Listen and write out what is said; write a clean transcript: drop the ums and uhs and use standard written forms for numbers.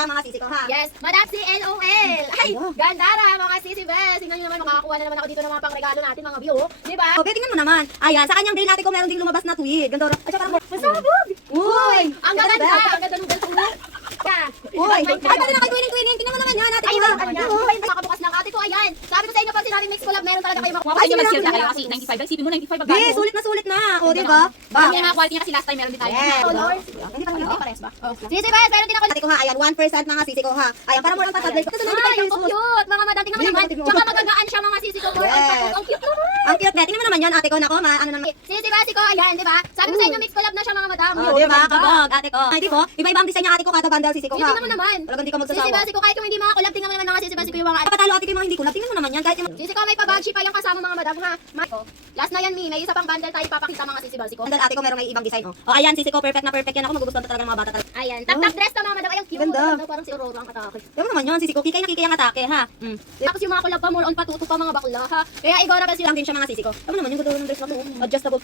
lang mga sisi ko ha. Yes, Madam si LOL. Ay, ganda ra mga sisi bes. Tingnan niyo naman, makakakuha na naman ako dito ng mga pangregalo natin mga view. Di ba? Okay, tingnan mo naman. Ayan, sa kanyang reel ate ko meron ding lumabas na tweet. Ganda. Ay, saka Masabog. Uy! Ang ganda. Ang ganda ng ganito. Uy! Ay, pati na kay Twinning. Tingnan mo naman yan ate ko. Ayun, ha. ayun. Makabukas ng ate ko, ayan. Sabi ko sa inyo, pag sinabing mix collab, meron talaga kayo makuha. Ay, Kasi sige mag-sale na lang. kayo kasi 95. Isipin mo 95 Be, magkano. sulit na. O, di ba? Ba? Yung mga quality niya kasi last time meron din tayo. Yes. Oh, Lord. Hindi pa Hindi naman. pares ba? Sisi bes, meron din ako. Ate ko ha, ayan, 1% mga sisi ko ha. Ayan, para more on tatadlay. Ito na Ay, ang cute. Mga madam, tingnan mo Hindi, naman. tingnan mo. Tsaka magagaan siya mga sisi ko. Yes. Ang cute naman. Ang cute na. Tingnan mo naman yan ate ko. Nako, ano naman. Sisi besi ko, ayan, di ba? Sabi ko sa inyo, mix collab na siya mga madam. Oh, di ba? Kabog, ate ko. Ay, di ko. Iba-iba ang design niya ate ko kada bundle sisi ko ha. Tingnan mo naman. Talagang di ka Sisi magsasawa. besi ko, kahit kung hindi mga collab, tingnan mo naman mga sisi besi ko yung mga Kapatalo ate ko yung mga hindi ko. Tingnan mo naman yan. Kahit yung Sisi ko, may pabagshi pa yung kasama mga madam ha. Last na yan, Mi. May isa pang bundle tayo ipapakita mga sisi besi ko. bundle ate ko merong may ibang design. Oh, ayan sisi ko. Perfect na perfect yan ako. Magugustuhan to talaga ng mga bata talaga. Ayan, tap-tap dress na mga madam. Ay, ang cute. Ganda. Ganda, parang si Aurora ang katake. Tingnan mo naman yan sisi ko. Kikay na kikay ang atake ha. Tapos yung mga collab pa, more on patuto pa mga bakla ha. Kaya igora besi Lang din siya mga sisi ko. Tingnan mo naman yung ganda ng dress na to. Adjustable